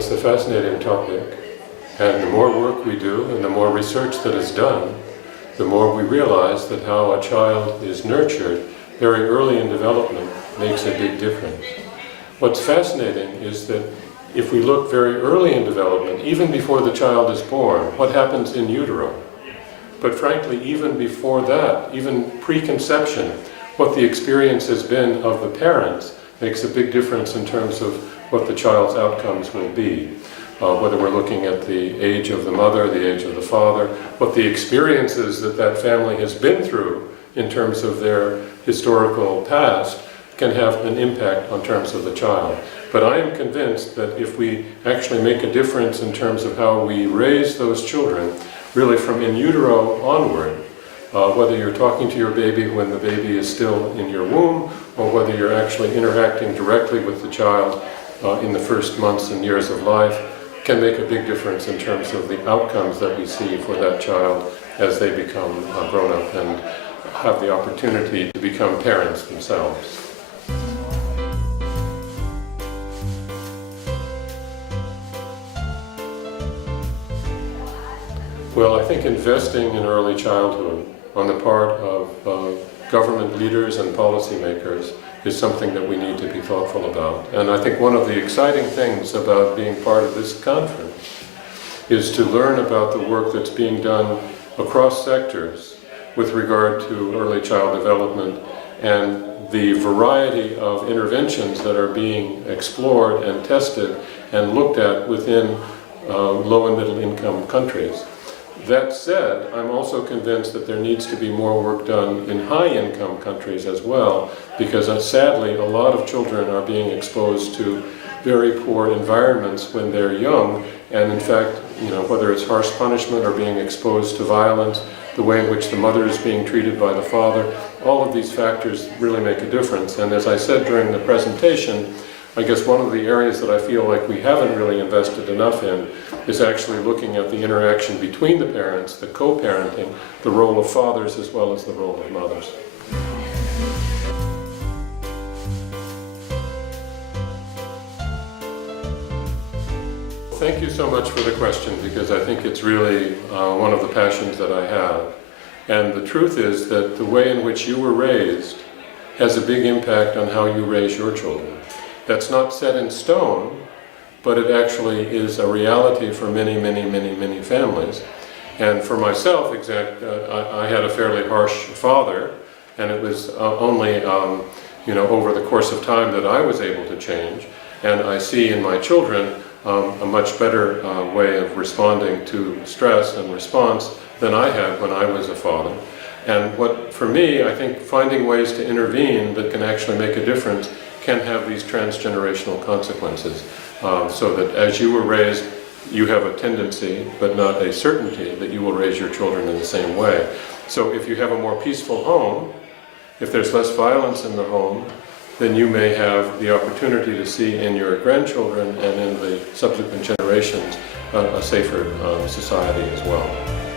it's a fascinating topic, and the more work we do and the more research that is done, the more we realize that how a child is nurtured very early in development makes a big difference. What's fascinating is that if we look very early in development, even before the child is born, what happens in utero? But frankly, even before that, even preconception, what the experience has been of the parents makes a big difference in terms of what the child's outcomes will be. Whether we're looking at the age of the mother, the age of the father, what the experiences that that family has been through in terms of their historical past can have an impact on terms of the child. But I am convinced that if we actually make a difference in terms of how we raise those children, really from in utero onward, whether you're talking to your baby when the baby is still in your womb, or whether you're actually interacting directly with the child in the first months and years of life, can make a big difference in terms of the outcomes that we see for that child as they become grown up and have the opportunity to become parents themselves. Well, I think investing in early childhood on the part of government leaders and policymakers is something that we need to be thoughtful about. And I think one of the exciting things about being part of this conference is to learn about the work that's being done across sectors with regard to early child development and the variety of interventions that are being explored and tested and looked at within low and middle income countries. That said, I'm also convinced that there needs to be more work done in high-income countries as well, because sadly a lot of children are being exposed to very poor environments when they're young, and in fact, whether it's harsh punishment or being exposed to violence, the way in which the mother is being treated by the father, all of these factors really make a difference. And as I said during the presentation, I guess one of the areas that I feel like we haven't really invested enough in is actually looking at the interaction between the parents, the co-parenting, the role of fathers as well as the role of mothers. Thank you so much for the question, because I think it's really one of the passions that I have. And the truth is that the way in which you were raised has a big impact on how you raise your children. That's not set in stone, but it actually is a reality for many, many, many, many families. And for myself, I had a fairly harsh father, and it was only over the course of time that I was able to change. And I see in my children a much better way of responding to stress and response than I had when I was a father. And for me, I think finding ways to intervene that can actually make a difference can have these transgenerational consequences, so that as you were raised, you have a tendency, but not a certainty, that you will raise your children in the same way. So if you have a more peaceful home, if there's less violence in the home, then you may have the opportunity to see in your grandchildren and in the subsequent generations a safer society as well.